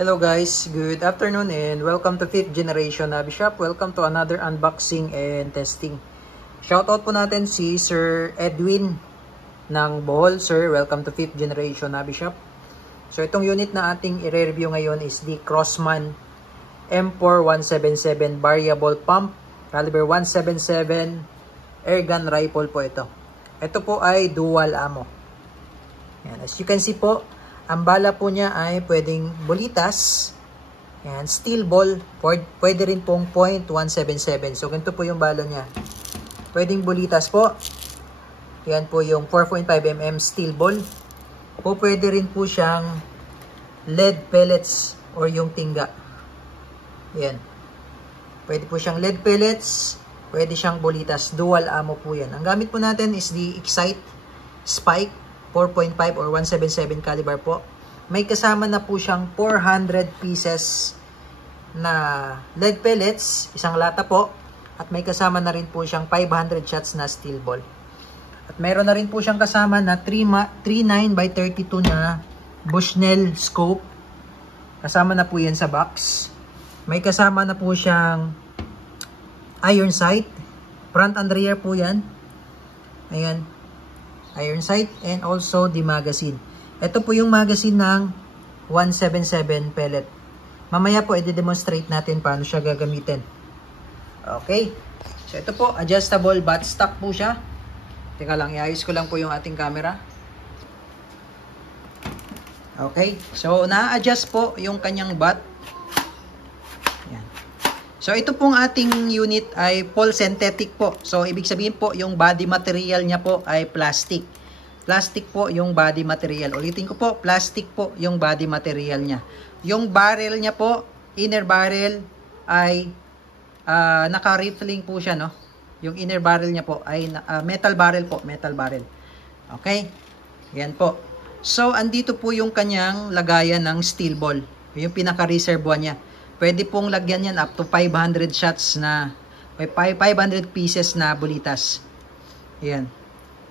Hello guys, good afternoon and welcome to 5th Generation Nabi Shop. Welcome to another unboxing and testing. Shoutout po natin si Sir Edwin ng Bohol. Sir, welcome to 5th Generation Nabi Shop. So itong unit na ating i-review ngayon is the Crossman M4 177 Variable Pump Caliber 177 Airgun Rifle po ito. Ito po ay dual ammo. Yan, as you can see po, ang bala po niya ay pwedeng bulitas, yan, steel ball, pwede rin pong .177. So, ganito po yung bala niya. Pwedeng bulitas po. Yan po yung 4.5mm steel ball. O pwede rin po siyang lead pellets or yung tingga. Yan. Pwede po siyang lead pellets, pwede siyang bulitas. Dual ammo po yan. Ang gamit po natin is the Excite Spike 4.5 or 177 caliber po. May kasama na po siyang 400 pieces na lead pellets, isang lata po. At may kasama na rin po siyang 500 shots na steel ball. At mayroon na rin po siyang kasama na 39x32 na Bushnell scope. Kasama na po yan sa box. May kasama na po siyang iron sight. Front and rear po yan. Ayan. Iron sight and also the magazine. Ito po yung magazine ng 177 pellet. Mamaya po i-demonstrate natin paano siya gagamitin. Okay. So ito po, adjustable butt stock po siya. Teka lang, iayos ko lang po yung ating camera. Okay. So na-adjust po yung kanyang butt. Yan. So ito pong ating unit ay full synthetic po. So ibig sabihin po yung body material niya po ay plastic. Plastic po yung body material. Ulitin ko po, plastic po yung body material niya. Yung barrel niya po, inner barrel ay naka-riffling po siya, no? Yung inner barrel niya po ay metal barrel po, metal barrel. Okay? Yan po. So andito po yung kanyang lagayan ng steel ball. Yung pinaka-reservoir niya. Pwede pong lagyan yan up to 500 shots na 500 pieces na bulitas. Ayan.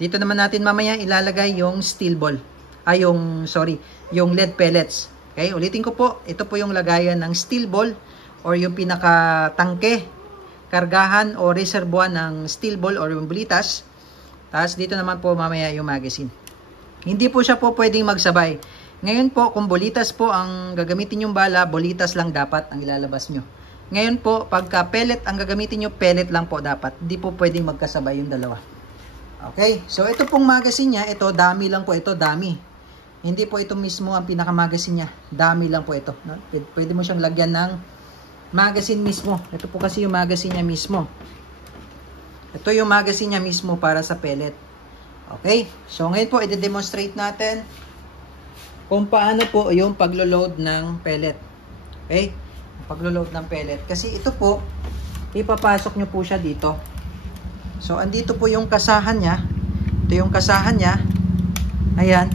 Dito naman natin mamaya ilalagay yung steel ball. Yung lead pellets. Okay, ulitin ko po. Ito po yung lagayan ng steel ball or yung pinaka-tangke, kargahan o reservoir ng steel ball or yung bulitas. Tapos dito naman po mamaya yung magazine. Hindi po siya po pwedeng magsabay. Ngayon po, kung bulitas po ang gagamitin yung bala, bulitas lang dapat ang ilalabas nyo. Ngayon po, pagka pellet ang gagamitin nyo, pellet lang po dapat. Hindi po pwedeng magkasabay yung dalawa. Okay, so ito pong magazine niya, ito, dami lang po ito, dami. Hindi po ito mismo ang pinaka-magazine niya. Dami lang po ito. No? Pwede mo siyang lagyan ng magazine mismo. Ito po kasi yung magazine niya mismo. Ito yung magazine niya mismo para sa pellet. Okay, so ngayon po, i-demonstrate natin kung paano po yung paglo-load ng pellet. Okay? Paglo-load ng pellet. Kasi ito po, ipapasok nyo po siya dito. So, andito po yung kasahan niya. Ito yung kasahan niya. Ayan.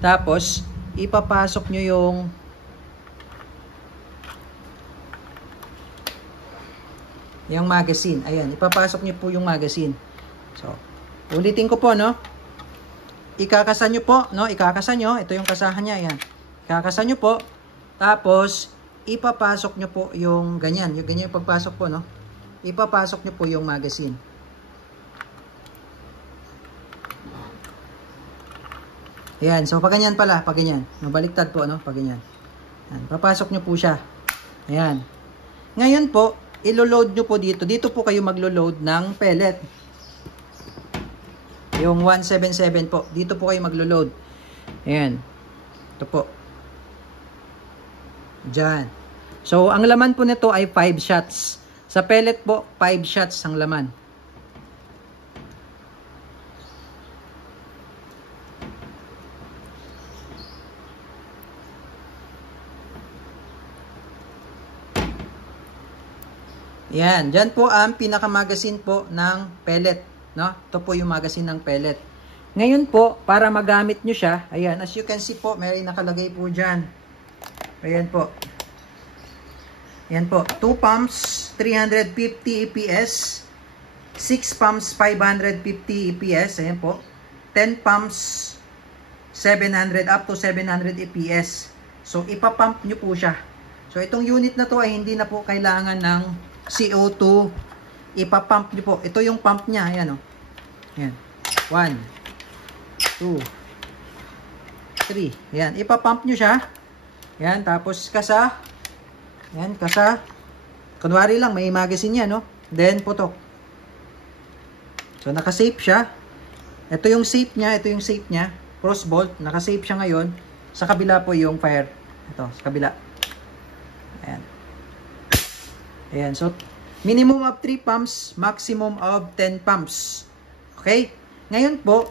Tapos, ipapasok nyo yung magazine. Ayan. Ipapasok nyo po yung magazine. So, ulitin ko po, no? Ikakasan nyo po, no? Ikakasan nyo. Ito yung kasahan niya, ayan. Ikakasan nyo po. Tapos, ipapasok nyo po yung ganyan. Yung ganyan yung pagpasok po, no? Ipapasok nyo po yung magazine. Ayan. So, pag ganyan pala. Pag ganyan. Mabaliktad po, no? Pag ganyan. Ayan. Papasok nyo po siya. Ayan. Ngayon po, ilo-load nyo po dito. Dito po kayo maglo-load ng pellet. Yung 177 po. Dito po kayo maglo-load. Ayan. Ito po. Diyan. So, ang laman po nito ay 5 shots. Sa pellet po, 5 shots ang laman. Ayan. Diyan po ang pinaka-magazine po ng pellet. No? Ito po yung magazine ng pellet. Ngayon po, para magamit nyo siya, ayan, as you can see po, may nakalagay po dyan. Ayan po. Ayan po, 2 pumps, 350 EPS, 6 pumps, 550 EPS, ayan po. 10 pumps, 700 up to 700 EPS. So, ipapump nyo po siya. So, itong unit na to ay hindi na po kailangan ng CO2. Ipapump nyo po. Ito yung pump niya. Ayan, o. Ayan. 1, 2, 3. Ayan. Ipapump nyo siya. Ayan. Tapos, kasa. Ayan, kasa. Kunwari lang, may magazine yan, no? Then, putok. So, naka-safe siya. Ito yung safe niya. Ito yung safe niya. Cross bolt. Naka-safe siya ngayon. Sa kabila po yung fire. Ito, sa kabila. Ayan. Ayan. So, minimum of 3 pumps, maximum of 10 pumps. Okay? Ngayon po,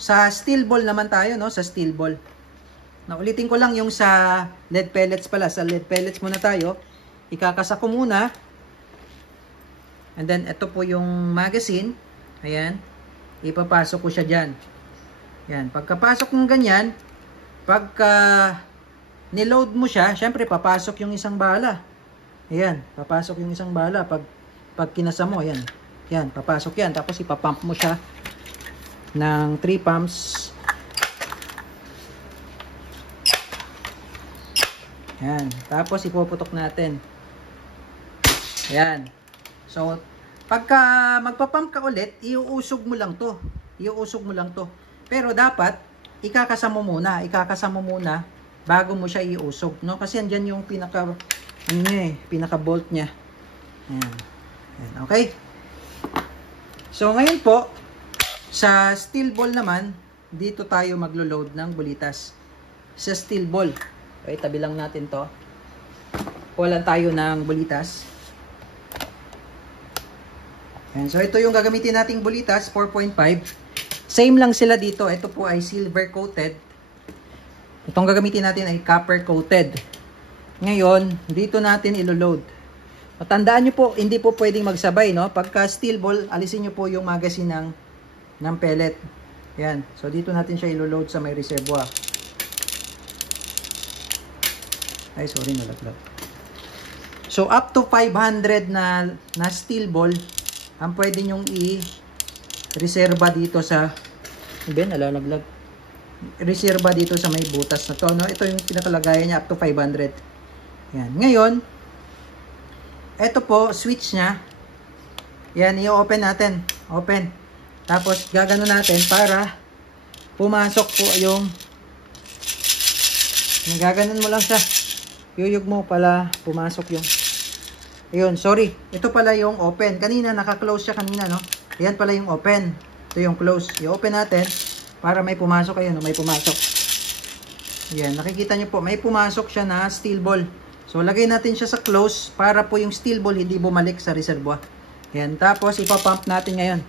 sa steel ball naman tayo, no? Sa steel ball. Naulitin ko lang yung sa lead pellets pala. Sa lead pellets muna tayo. Ikakasa ko muna. And then, ito po yung magazine. Ayan. Ipapasok ko siya dyan. Ayan. Pagkapasok ng ganyan, pagka niload mo siya, syempre papasok yung isang bala. Ayan, papasok yung isang bala pag kinasa mo, ayan. Ayan, papasok yan. Tapos ipapump mo siya ng 3 pumps. Ayan, tapos ipuputok natin. Ayan. So, pagka magpapump ka ulit, iuusog mo lang to. Iuusog mo lang to. Pero dapat ikakasa mo muna bago mo siya iusog, no? Kasi andyan yung pinaka pinaka bolt niya. Ayan. Ayan, okay? So ngayon po sa steel ball naman, dito tayo maglo-load ng bulitas. Sa steel ball. Okay, tabi lang natin 'to. Kuha tayo ng bulitas. Ayan, so ito yung gagamitin nating bulitas, 4.5. Same lang sila dito. Ito po ay silver coated. Itong gagamitin natin ay copper coated. Ngayon, dito natin ilo-load. Tandaan nyo po, hindi po pwedeng magsabay, no? Pagka steel ball, alisin nyo po yung magazine ng pellet. Yan. So, dito natin siya ilo-load sa may reservoir. Ay, sorry, nalaglag. So, up to 500 na steel ball, ang pwede nyong i-reserva dito sa, nalalaglag. Reserva dito sa may butas na to, no? Ito yung pinakalagayan niya, up to 500. Yan. Ngayon, ito po, switch niya. Yan, i-open natin. Open. Tapos, gagano natin para pumasok po yung gaganon mo lang siya. Yuyug mo pala, pumasok yung ayun, sorry. Ito pala yung open. Kanina, naka-close siya kanina, no? Yan pala yung open. Ito yung close. I-open natin. Para may pumasok, ayun, may pumasok. Yan, nakikita nyo po, may pumasok siya na steel ball. So, lagay natin siya sa close para po yung steel ball hindi bumalik sa reservoir. Yan, tapos ipapump natin ngayon.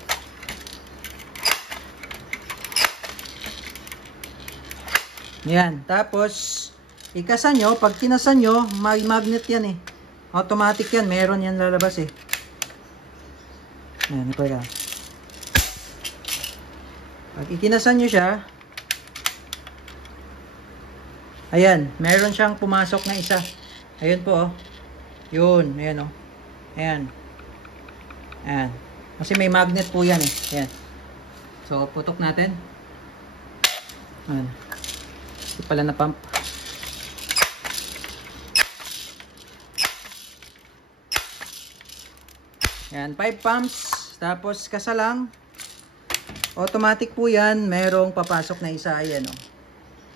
Yan, tapos ikasa nyo, pag kinasa nyo, may magnet yan eh. Automatic yan, meron yan lalabas eh. Yan, ito yan. Pag ikinasan nyo siya, ayan, meron siyang pumasok na isa. Ayun po, oh. Yun, ayan, oh. Ayan. Ayan. Kasi may magnet po yan, eh. Ayan. So, putok natin. Ayan. Ito pala na pump. Ayan, 5 pumps. Tapos, kasalang. Automatic po yan, merong papasok na isa, ayan o.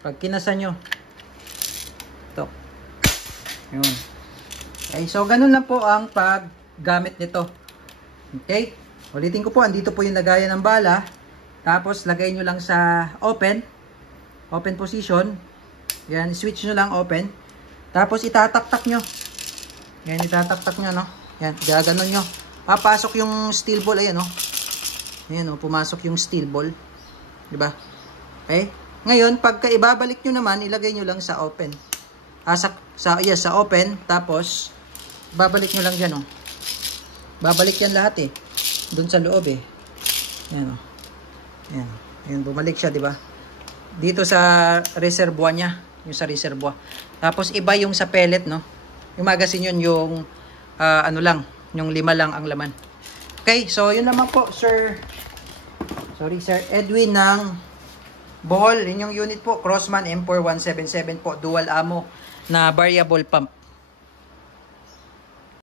Pag kinasan nyo, ito. Yun. Okay, so ganun lang po ang paggamit nito. Okay, ulitin ko po, andito po yung lagayan ng bala. Tapos lagay nyo lang sa open position. Yan, switch nyo lang open. Tapos itataktak nyo. Yan, itataktak nyo, no? Yan, gaganon nyo. Papasok yung steel ball, ayan o. Ayan o, pumasok yung steel ball. Diba? Okay? Ngayon, pagka ibabalik nyo naman, ilagay nyo lang sa open. Sa open. Tapos, babalik nyo lang dyan o. Babalik yan lahat eh. Doon sa loob eh. Ayan o. Ayan. Ayan, bumalik siya, diba? Dito sa reservoir niya. Yung sa reservoir. Tapos, iba yung sa pellet, no? Yung magazine yun, yung ano lang. Yung 5 lang ang laman. Okay, so yun naman po, Sir Edwin ng Bohol, yun yung unit po. Crossman M4177 po, dual ammo na variable pump.